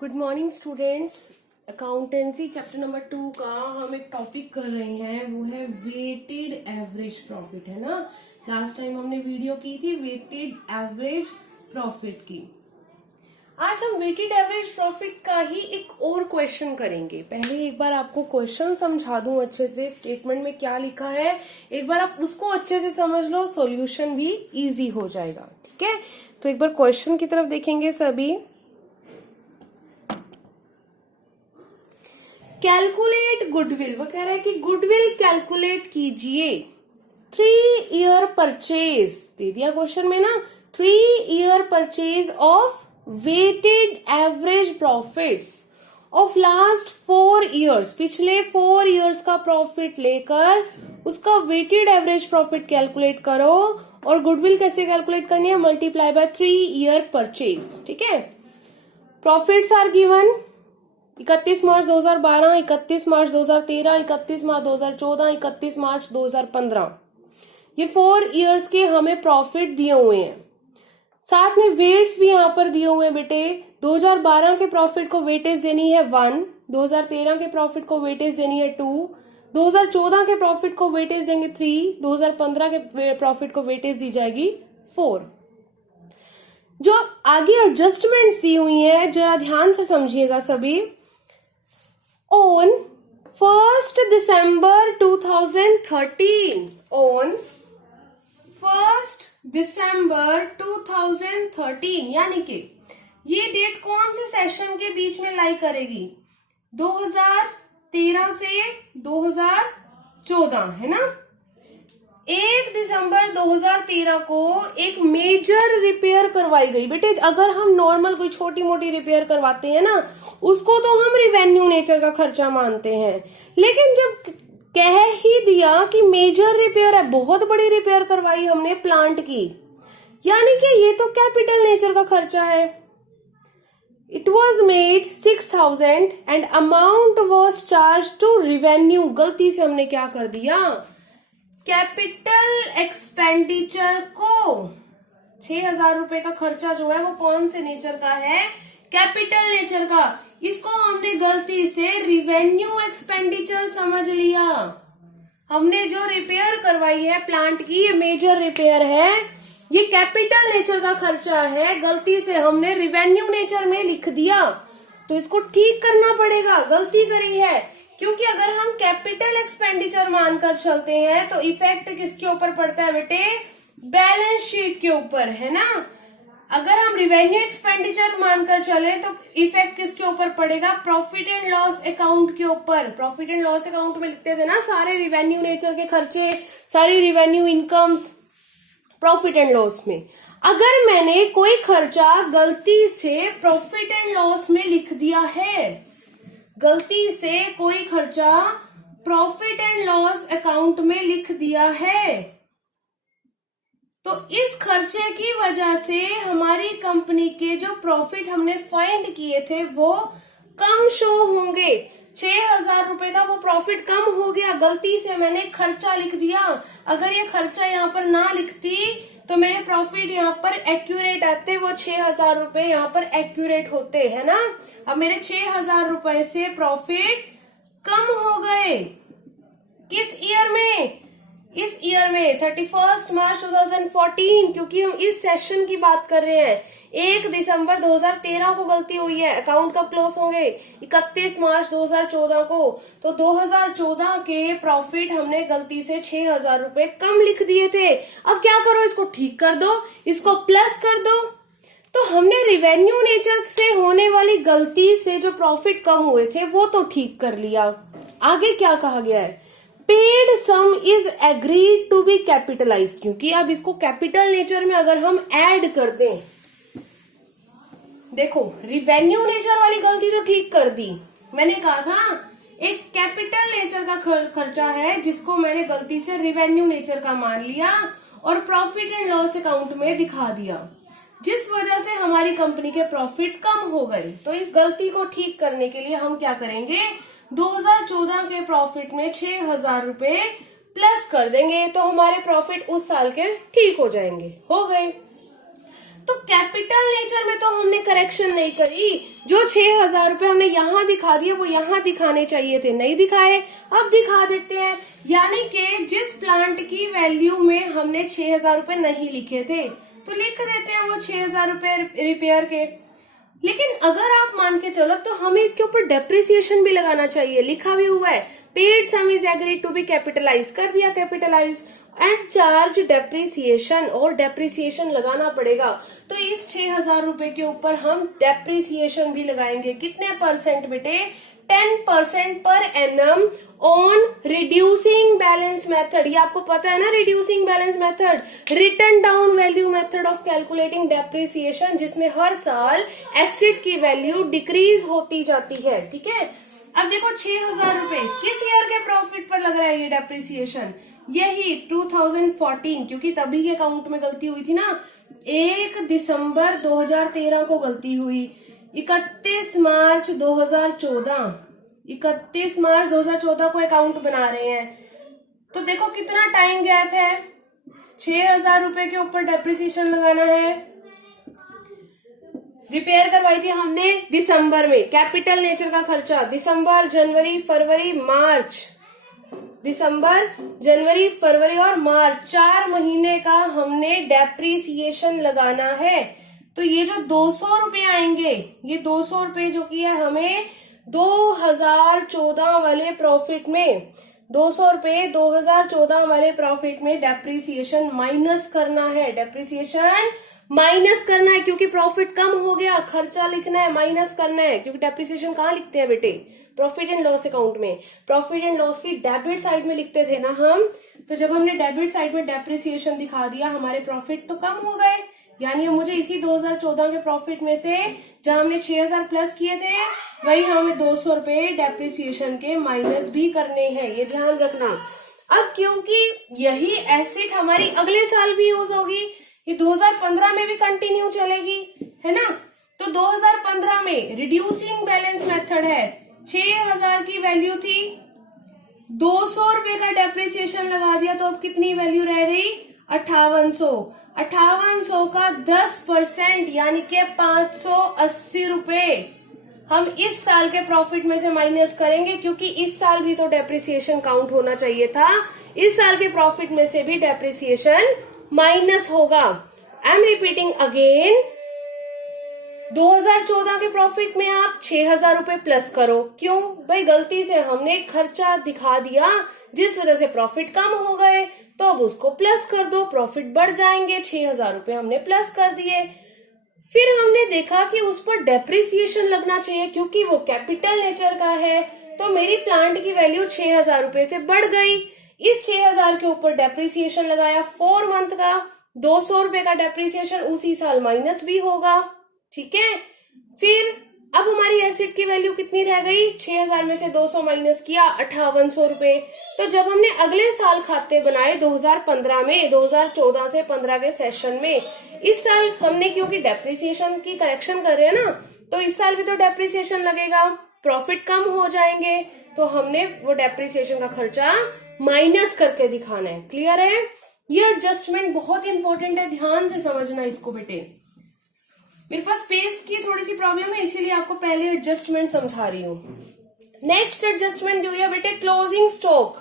Good morning students. Accountancy chapter number 2 का हम एक टॉपिक कर रहे हैं, वो है वेटेड एवरेज प्रॉफिट, है ना। लास्ट टाइम हमने वीडियो की थी वेटेड एवरेज प्रॉफिट की। आज हम वेटेड एवरेज प्रॉफिट का ही एक और क्वेश्चन करेंगे। पहले एक बार आपको क्वेश्चन समझा दूं अच्छे से, स्टेटमेंट में क्या लिखा है एक बार आप उसको अच्छे से समझ लो, सॉल्यूशन भी इजी हो जाएगा। ठीक है, तो एक बार क्वेश्चन की तरफ देखेंगे सभी। कैलकुलेट गुडविल, वो कह रहा है कि गुडविल कैलकुलेट कीजिए। 3 ईयर परचेज दे दिया क्वेश्चन में ना, 3 year purchase of weighted average profits of last 4 years, पिछले 4 ईयर्स का प्रॉफिट लेकर उसका वेटेड एवरेज प्रॉफिट कैलकुलेट करो। और गुडविल कैसे कैलकुलेट करनी है? Multiply by 3 year purchase. ठीक है, प्रॉफिट्स आर गिवन 31 मार्च 2012, 31 मार्च 2013, 31 मार्च 2014, 31 मार्च 2015। ये 4 ईयर्स के हमें प्रॉफिट दिए हुए हैं। साथ में वेट्स भी यहाँ पर दिए हुए हैं बेटे। 2012 के प्रॉफिट को वेटेज देनी है 1, 2013 के प्रॉफिट को वेटेज देनी है 2, 2014 के प्रॉफिट को वेटेज देंगे 3, 2015 के प्रॉफिट को वेटेज दी जाएगी 4। जो आगे एडजस्टमेंट्स दी हुई है जरा ध्यान से समझिएगा सभी। On 1st December 2013, on 1st December 2013, यानी कि ये डेट कौन से सेशन के बीच में लाई करेगी? 2013 से 2014, है ना। 1 दिसंबर 2013 को एक मेजर रिपेयर करवाई गई बेटे। अगर हम नॉर्मल कोई छोटी मोटी रिपेयर करवाते हैं ना, उसको तो हम रिवेन्यू नेचर का खर्चा मानते हैं, लेकिन जब कह ही दिया कि मेजर रिपेयर है, बहुत बड़ी रिपेयर करवाई हमने प्लांट की, यानी कि ये तो कैपिटल नेचर का खर्चा है। It was made 6,000 and amount was charge to revenue. गलती से हमने क्या कर दिया? कैपिटल एक्सपेंडिचर को 6,000 रुपए का खर्चा जो है वो कौन से नेचर का है? कैपिटल नेचर का। इसको हमने गलती से रिवेन्यू एक्सपेंडिचर समझ लिया। हमने जो रिपेयर करवाई है प्लांट की, ये मेजर रिपेयर है, ये कैपिटल नेचर का खर्चा है, गलती से हमने रिवेन्यू नेचर में लिख दिया। तो इसको ठीक करना पड़ेगा, गलती करी है। क्योंकि अगर हम कैपिटल एक्सपेंडिचर मानकर चलते हैं तो इफेक्ट किसके ऊपर पड़ता है बेटे? बैलेंस शीट के ऊपर, है ना। अगर हम रिवेन्यू एक्सपेंडिचर मानकर चले तो इफेक्ट किसके ऊपर पड़ेगा? प्रॉफिट एंड लॉस अकाउंट के ऊपर। प्रॉफिट एंड लॉस अकाउंट में लिखते थे ना सारे रिवेन्यू नेचर के खर्चे, सारी revenue incomes profit and loss में। अगर मैंने कोई खर्चा गलती से प्रॉफिट एंड लॉस में लिख दिया है, गलती से कोई खर्चा प्रॉफिट एंड लॉस अकाउंट में लिख दिया है, तो इस खर्चे की वजह से हमारी कंपनी के जो प्रॉफिट हमने फाइंड किए थे वो कम शो होंगे। 6,000 रुपए का वो प्रॉफिट कम हो गया, गलती से मैंने खर्चा लिख दिया। अगर ये खर्चा यहाँ पर ना लिखती तो मेरे प्रॉफिट यहाँ पर एक्यूरेट आते, वो 6,000 रुपए यहाँ पर एक्यूरेट होते, है ना। अब मेरे 6,000 रुपए से प्रॉफिट कम हो गए। किस ईयर में? इस ईयर में 31 मार्च 2014, क्योंकि हम इस सेशन की बात कर रहे हैं। 1 दिसंबर 2013 को गलती हुई है, अकाउंट कब क्लोज होंगे? 31 मार्च 2014 को। तो 2014 के प्रॉफिट हमने गलती से 6,000 रुपए कम लिख दिए थे। अब क्या करो? इसको ठीक कर दो, इसको प्लस कर दो। तो हमने रिवेन्यू नेचर से होने वाली गलती से जो प्रॉफिट कम हुए थे वो तो ठीक कर लिया। आगे क्या कहा गया है? Paid sum is agreed to be capitalise, क्योंकि अब इसको कैपिटल नेचर में अगर हम ऐड कर दें, देखो रिवेन्यू नेचर वाली गलती तो ठीक कर दी। मैंने कहा था एक कैपिटल नेचर का खर्चा है जिसको मैंने गलती से रिवेन्यू नेचर का मान लिया और प्रॉफिट एंड लॉस अकाउंट में दिखा दिया, जिस वजह से हमारी कंपनी के प्रॉफिट कम हो गए। तो इस गलती को ठीक करने के लिए हम क्या करेंगे? 2014 के प्रॉफिट में 6,000 रुपए प्लस कर देंगे, तो हमारे प्रॉफिट उस साल के ठीक हो जाएंगे। हो गए। तो कैपिटल नेचर में तो हमने करेक्शन नहीं करी, जो 6,000 रुपए हमने यहाँ दिखा दिए वो यहाँ दिखाने चाहिए थे, नहीं दिखाए, अब दिखा देते हैं। यानी कि जिस प्लांट की वैल्यू में हमने 6,000 रुपए नहीं लिखे थे तो लिख देते हैं वो 6,000 रुपए रिपेयर के। लेकिन अगर आप मान के चलो तो हमें इसके ऊपर डेप्रिसिएशन भी लगाना चाहिए, लिखा भी हुआ है paid sum is agreed to be capitalise, कर दिया कैपिटलाइज एंड चार्ज डेप्रिसिएशन, और डेप्रिसिएशन लगाना पड़ेगा। तो इस 6,000 रुपए के ऊपर हम डेप्रिसिएशन भी लगाएंगे, कितने परसेंट बेटे, 10% per annum on reducing balance method. ये आपको पता है ना, reducing balance method, written down value method of calculating depreciation, जिसमें हर साल एसेट की वैल्यू डिक्रीज होती जाती है। ठीक है, अब देखो 6,000 रुपए किस ईयर के प्रॉफिट पर लग रहा है ये डेप्रिसिएशन, यही 2014, क्योंकि तभी के अकाउंट में गलती हुई थी ना, 1 दिसंबर 2013 को गलती हुई, 31 मार्च 2014, 31 मार्च 2014 को अकाउंट बना रहे हैं। तो देखो कितना टाइम गैप है, 6,000 रुपए के ऊपर डेप्रिसिएशन लगाना है। रिपेयर करवाई थी हमने दिसंबर में, कैपिटल नेचर का खर्चा दिसंबर, जनवरी, फरवरी, मार्च, दिसंबर, जनवरी, फरवरी और मार्च, 4 महीने का हमने डेप्रिसिएशन लगाना है। तो ये जो 200 रुपए आएंगे, ये 200 रुपए जो कि है हमें 2014 वाले प्रॉफिट में, 200 रुपए 2014 वाले प्रॉफिट में डेप्रिसिएशन माइनस करना है, डेप्रिसिएशन माइनस करना है, क्योंकि प्रॉफिट कम हो गया, खर्चा लिखना है, माइनस करना है। क्योंकि डेप्रिसिएशन कहाँ लिखते हैं बेटे, प्रॉफिट एंड लॉस अकाउंट में, प्रॉफिट एंड लॉस की डेबिट साइड में लिखते थे ना हम। तो जब हमने डेबिट साइड में डेप्रिसिएशन दिखा दिया, हमारे प्रॉफिट तो कम हो गए, यानी मुझे इसी 2014 के प्रॉफिट में से जहां हमने 6,000 प्लस किए थे, वही हमें 200 रुपए डेप्रिसिएशन के माइनस भी करने हैं, ये ध्यान रखना। अब क्योंकि यही एसेट हमारी अगले साल भी यूज होगी, ये 2015 में भी कंटिन्यू चलेगी, है ना। तो 2015 में रिड्यूसिंग बैलेंस मेथड है, 6,000 की वैल्यू थी, 200 रुपए का डेप्रिसिएशन लगा दिया, तो अब कितनी वैल्यू रह गई, 5800, 5800 का 10% यानी कि 580 रुपए हम इस साल के प्रॉफिट में से माइनस करेंगे, क्योंकि इस साल भी तो डेप्रिसिएशन काउंट होना चाहिए था, इस साल के प्रॉफिट में से भी डेप्रिसिएशन माइनस होगा। आई एम रिपीटिंग अगेन, 2014 के प्रॉफिट में आप 6,000 रुपए प्लस करो, क्यों भाई, गलती से हमने खर्चा दिखा दिया जिस वजह से प्रॉफिट कम हो गए, तो अब उसको प्लस कर दो, प्रॉफिट बढ़ जाएंगे, 6,000 रुपए हमने प्लस कर दिए। फिर हमने देखा कि उस पर डेप्रिसिएशन लगना चाहिए, क्योंकि वो कैपिटल नेचर का है, तो मेरी प्लांट की वैल्यू 6,000 रुपए से बढ़ गई। इस 6,000 के ऊपर डेप्रिसिएशन लगाया 4 मंथ का, 200 रुपए का डेप्रिसिएशन उसी साल माइनस भी होगा। ठीक है, फिर अब हमारी एसेट की वैल्यू कितनी रह गई, 6,000 में से 200 माइनस किया, 5800 रुपए। तो जब हमने अगले साल खाते बनाए 2015 में, 2014 से 15 के सेशन में, इस साल हमने क्योंकि डेप्रिसिएशन की करेक्शन कर रहे हैं ना, तो इस साल भी तो डेप्रिसिएशन लगेगा, प्रॉफिट कम हो जाएंगे, तो हमने वो डेप्रिसिएशन का खर्चा माइनस करके दिखाना है। क्लियर है, ये एडजस्टमेंट बहुत इंपॉर्टेंट है, ध्यान से समझना इसको बेटे। मेरे पास स्पेस की थोड़ी सी प्रॉब्लम है, इसीलिए आपको पहले एडजस्टमेंट समझा रही हूँ। नेक्स्ट एडजस्टमेंट जो है बेटे क्लोजिंग स्टॉक।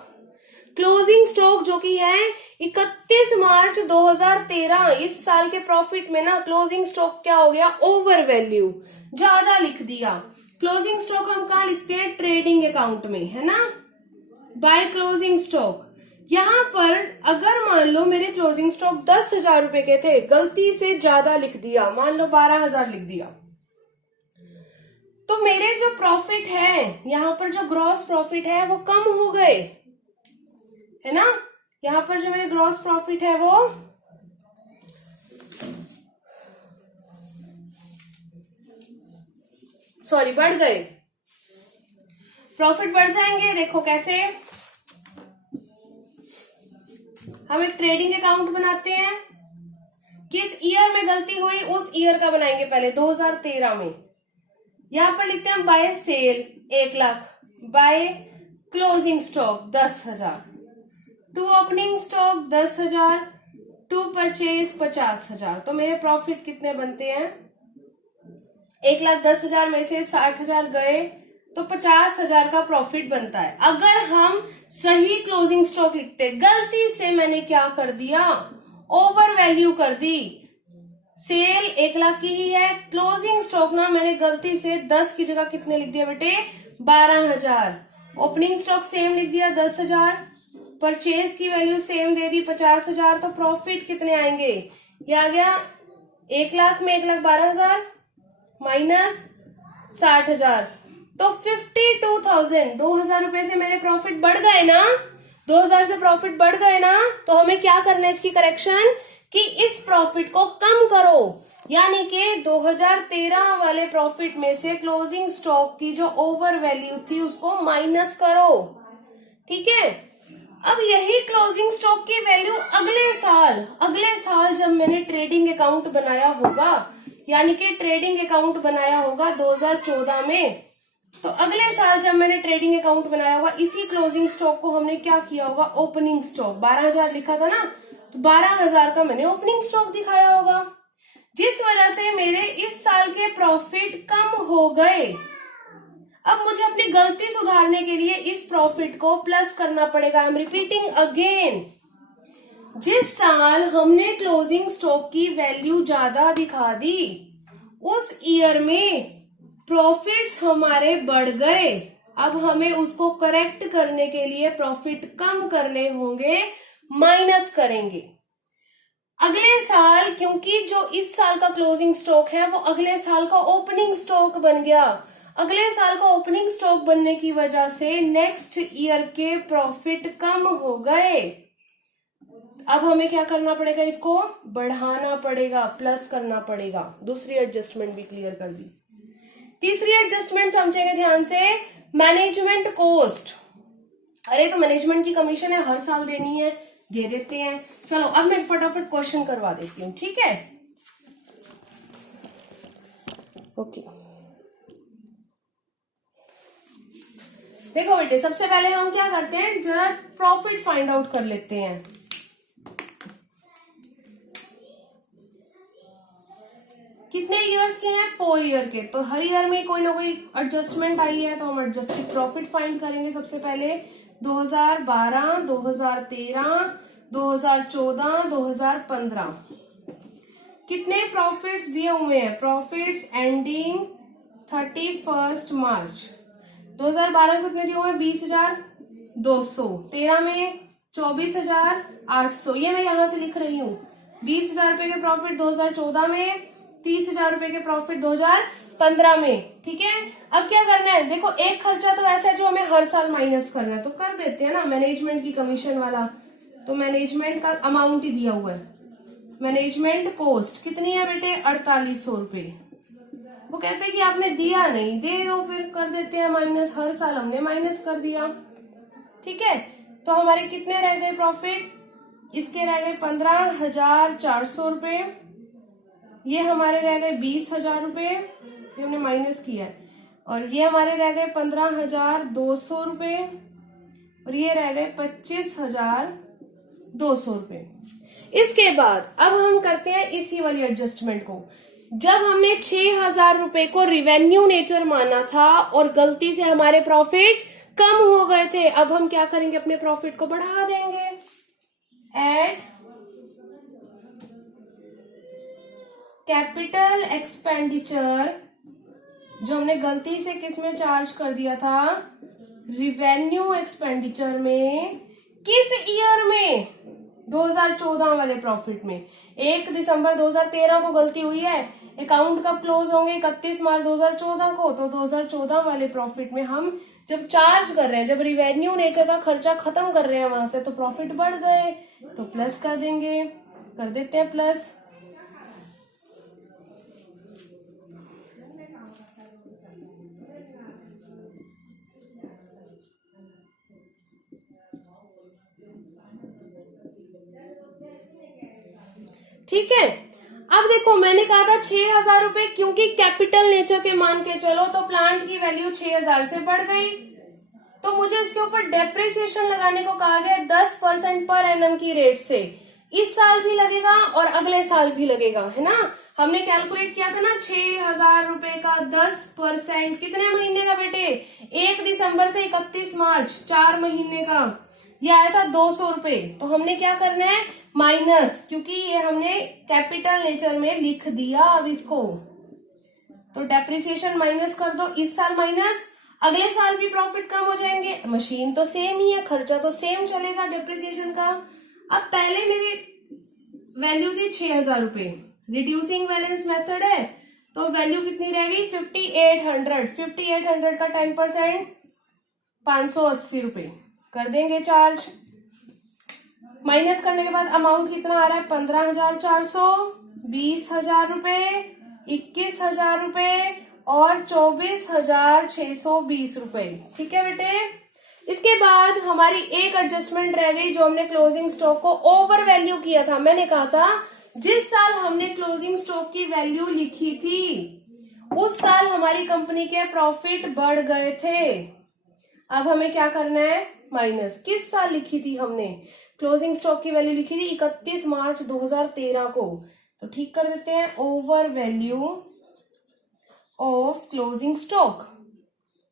क्लोजिंग स्टॉक जो कि है 31 मार्च 2013, इस साल के प्रॉफिट में ना क्लोजिंग स्टॉक क्या हो गया, ओवर वैल्यू, ज्यादा लिख दिया। क्लोजिंग स्टॉक हम कहाँ लिखते हैं, ट्रेडिंग अकाउंट में, है ना, बाय क्लोजिंग स्टॉक। यहाँ पर अगर मान लो मेरे क्लोजिंग स्टॉक 10,000 रुपए के थे, गलती से ज्यादा लिख दिया, मान लो 12,000 लिख दिया, तो मेरे जो प्रॉफिट है, यहाँ पर जो ग्रॉस प्रॉफिट है वो कम हो गए, है ना। यहाँ पर जो मेरे ग्रॉस प्रॉफिट है वो बढ़ गए, प्रॉफिट बढ़ जाएंगे। देखो कैसे, हम एक ट्रेडिंग अकाउंट बनाते हैं, किस ईयर में गलती हुई उस ईयर का बनाएंगे पहले, 2013 में। यहां पर लिखते हैं by sale 1 lakh, by closing stock 10,000, to opening stock 10,000, to purchase 50,000, तो मेरे प्रॉफिट कितने बनते हैं? 1,10,000 में से 60,000 गए तो 50,000 का प्रॉफिट बनता है। अगर हम सही क्लोजिंग स्टॉक लिखते, गलती से मैंने क्या कर दिया, ओवर वैल्यू कर दी। सेल 1,00,000 की ही है, क्लोजिंग स्टॉक ना मैंने गलती से 10 की जगह कितने लिख दिया बेटे, 12,000। ओपनिंग स्टॉक सेम लिख दिया 10,000, परचेज की वैल्यू सेम दे दी 50,000, तो प्रॉफिट कितने आएंगे? ये आ गया 1,00,000 में 1,12,000 माइनस 60,000, तो 52,000। 2,000 रुपए से मेरे प्रॉफिट बढ़ गए ना, 2,000 से प्रॉफिट बढ़ गए ना, तो हमें क्या करना है इसकी करेक्शन, कि इस प्रॉफिट को कम करो, यानी कि 2013 वाले प्रॉफिट में से क्लोजिंग स्टॉक की जो ओवर वैल्यू थी उसको माइनस करो। ठीक है, अब यही क्लोजिंग स्टॉक की वैल्यू अगले साल जब मैंने ट्रेडिंग अकाउंट बनाया होगा, यानी कि ट्रेडिंग अकाउंट बनाया होगा 2014 में, तो अगले साल जब मैंने ट्रेडिंग अकाउंट बनाया होगा, इसी क्लोजिंग स्टॉक को हमने क्या किया होगा, ओपनिंग स्टॉक 12,000 लिखा था ना, तो 12,000 का मैंने ओपनिंग स्टॉक दिखाया होगा, जिस वजह से मेरे इस साल के प्रॉफिट कम हो गए। अब मुझे अपनी गलती सुधारने के लिए इस प्रॉफिट को प्लस करना पड़ेगा। आई एम रिपीटिंग अगेन, जिस साल हमने क्लोजिंग स्टॉक की वैल्यू ज्यादा दिखा दी, उस ईयर में प्रॉफिट्स हमारे बढ़ गए। अब हमें उसको करेक्ट करने के लिए प्रॉफिट कम करने होंगे, माइनस करेंगे। अगले साल, क्योंकि जो इस साल का क्लोजिंग स्टॉक है वो अगले साल का ओपनिंग स्टॉक बन गया, अगले साल का ओपनिंग स्टॉक बनने की वजह से नेक्स्ट ईयर के प्रॉफिट कम हो गए। अब हमें क्या करना पड़ेगा, इसको बढ़ाना पड़ेगा, प्लस करना पड़ेगा। दूसरी एडजस्टमेंट भी क्लियर कर दी। तीसरी एडजस्टमेंट समझेंगे ध्यान से, मैनेजमेंट कॉस्ट। अरे तो मैनेजमेंट की कमीशन है, हर साल देनी है, दे देते हैं। चलो अब मैं फटाफट क्वेश्चन करवा देती हूँ, ठीक है? ओके, देखो बेटे, सबसे पहले हम क्या करते हैं, जरा प्रॉफिट फाइंड आउट कर लेते हैं। कितने ईयर्स के हैं, 4 ईयर के, तो हर ईयर में कोई ना कोई एडजस्टमेंट आई है, तो हम एडजस्टेड प्रॉफिट फाइंड करेंगे। सबसे पहले 2012, 2013, 2014, 2015 कितने प्रॉफिट्स दिए हुए हैं, प्रॉफिट्स एंडिंग 31 मार्च। 2012 में कितने दिए हुए हैं, 20,200। 13 में 24,800, ये मैं यहां से लिख रही हूँ। 20,000 रुपए के प्रॉफिट 2014 में, 30,000 रुपए के प्रॉफिट 2015 में। ठीक है, अब क्या करना है, देखो एक खर्चा तो ऐसा है जो हमें हर साल माइनस करना है, तो कर देते हैं ना, मैनेजमेंट की कमीशन वाला। तो मैनेजमेंट का अमाउंट ही दिया हुआ है, मैनेजमेंट कॉस्ट कितनी है बेटे, 4800 रुपए। वो कहते हैं कि आपने दिया नहीं, दे दो, फिर कर देते हैं माइनस, हर साल हमने माइनस कर दिया। ठीक है, तो हमारे कितने रह गए प्रॉफिट, इसके रह गए 15,400 रुपए, ये हमारे रह गए 20,000 रुपए, ये हमने माइनस किया है, और ये हमारे रह गए 15,200 रुपए, और ये रह गए 25,200 रुपए। इसके बाद अब हम करते हैं इसी वाली एडजस्टमेंट को। जब हमने 6,000 रुपए को रिवेन्यू नेचर माना था और गलती से हमारे प्रॉफिट कम हो गए थे, अब हम क्या करेंगे, अपने प्रॉफिट को बढ़ा देंगे। एड कैपिटल एक्सपेंडिचर, जो हमने गलती से किस में चार्ज कर दिया था, रिवेन्यू एक्सपेंडिचर में। किस ईयर में, 2014 वाले प्रॉफिट में। 1 दिसंबर 2013 को गलती हुई है, अकाउंट कब क्लोज होंगे, 31 मार्च 2014 को, तो 2014 वाले प्रॉफिट में हम जब चार्ज कर रहे हैं, जब रिवेन्यू नेचर का खर्चा खत्म कर रहे हैं वहां से, तो प्रॉफिट बढ़ गए, तो प्लस कर देंगे, कर देते हैं प्लस। ठीक है, अब देखो मैंने कहा था 6,000 रुपए, क्योंकि कैपिटल नेचर के मान के चलो तो प्लांट की वैल्यू 6,000 से बढ़ गई, तो मुझे इसके ऊपर डेप्रिसिएशन लगाने को कहा गया 10% पर एनम की रेट से। इस साल भी लगेगा और अगले साल भी लगेगा, है ना। हमने कैलकुलेट किया था ना 6,000 रुपए का 10% कितने महीने का बेटे, 1 दिसंबर से 31 मार्च 4 महीने का, ये आया था 200 रुपए। तो हमने क्या करना है, माइनस, क्योंकि ये हमने कैपिटल नेचर में लिख दिया। अब इसको तो डेप्रिसिएशन माइनस कर दो, इस साल माइनस, अगले साल भी प्रॉफिट कम हो जाएंगे, मशीन तो सेम ही है, खर्चा तो सेम चलेगा डेप्रिसिएशन का। अब पहले मेरी वैल्यू थी 6,000 रुपए, रिड्यूसिंग बैलेंस मेथड है तो वैल्यू कितनी रहेगी 5800 का 10% 580 रुपए कर देंगे चार्ज। माइनस करने के बाद अमाउंट कितना आ रहा है 15,400, 20,000 रुपए, 21,000 रुपए और 24,620 रुपए। ठीक है बेटे। इसके बाद हमारी एक एडजस्टमेंट रह गई जो हमने क्लोजिंग स्टॉक को ओवर वैल्यू किया था। मैंने कहा था जिस साल हमने क्लोजिंग स्टॉक की वैल्यू लिखी थी उस साल हमारी कंपनी के प्रॉफिट बढ़ गए थे। अब हमें क्या करना है, माइनस। किस साल लिखी थी हमने, क्लोजिंग स्टॉक की वैल्यू लिखी थी 31 मार्च 2013 को, तो ठीक कर देते हैं over value of closing stock.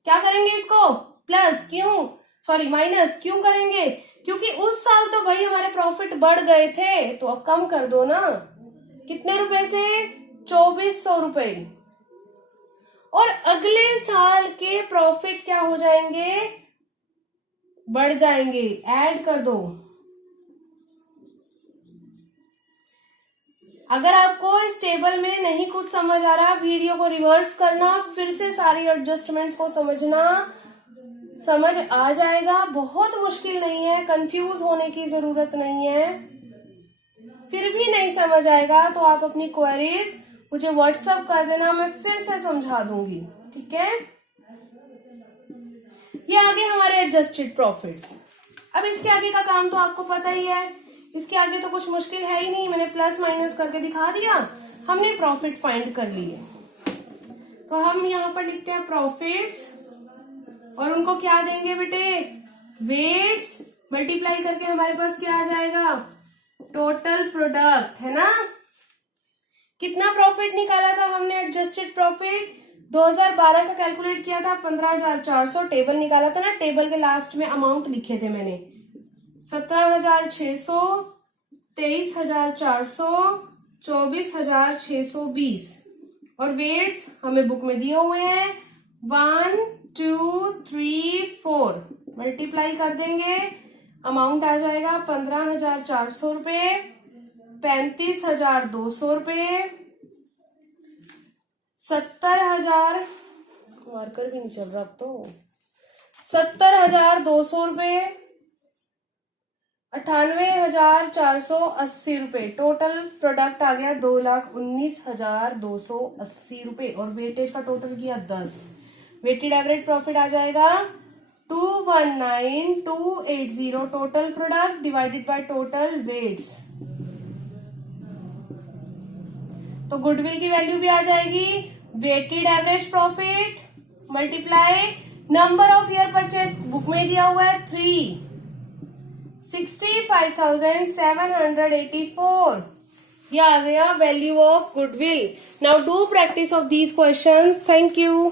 क्या करेंगे इसको, प्लस, क्यों, सॉरी माइनस क्यों करेंगे, क्योंकि उस साल तो भाई हमारे प्रॉफिट बढ़ गए थे, तो अब कम कर दो ना, कितने रुपए से 2400 रुपए। और अगले साल के प्रॉफिट क्या हो जाएंगे, बढ़ जाएंगे, ऐड कर दो। अगर आपको इस टेबल में नहीं कुछ समझ आ रहा, वीडियो को रिवर्स करना, फिर से सारी एडजस्टमेंट्स को समझना, समझ आ जाएगा। बहुत मुश्किल नहीं है, कंफ्यूज होने की जरूरत नहीं है। फिर भी नहीं समझ आएगा तो आप अपनी क्वेरीज मुझे व्हाट्सएप कर देना, मैं फिर से समझा दूंगी। ठीक है। ये आगे हमारे एडजस्टेड प्रॉफिट्स। अब इसके आगे का काम तो आपको पता ही है, इसके आगे तो कुछ मुश्किल है ही नहीं, मैंने प्लस माइनस करके दिखा दिया, हमने प्रॉफिट फाइंड कर लिए। तो हम यहाँ पर लिखते हैं प्रॉफिट्स और उनको क्या देंगे बेटे, वेट्स, मल्टीप्लाई करके हमारे पास क्या आ जाएगा, टोटल प्रोडक्ट, है ना। कितना प्रॉफिट निकाला था हमने, एडजस्टेड प्रॉफिट 2012 का कैलकुलेट किया था 15,400, टेबल निकाला था ना, टेबल के लास्ट में अमाउंट लिखे थे मैंने 17,600, 23,400, 24,620 और वेट्स हमें बुक में दिए हुए हैं 1, 2, 3, 4, मल्टीप्लाई कर देंगे, अमाउंट आ जाएगा 15,400 रुपए, 35,200 रुपए, 70,000, मार्कर भी नहीं चल रहा अब तो, 70,200 रुपए, 98,480 रुपए। टोटल प्रोडक्ट आ गया 2,19,280 रुपए और वेटेज का टोटल किया 10। वेटेड एवरेज प्रॉफिट आ जाएगा 219,280 total product divided by total weights. तो गुडविल की वैल्यू भी आ जाएगी, weighted average profit multiply number of year purchase, book में दिया हुआ है 3, 65,784, ये आ गया value of goodwill. Now do practice of these questions. Thank you.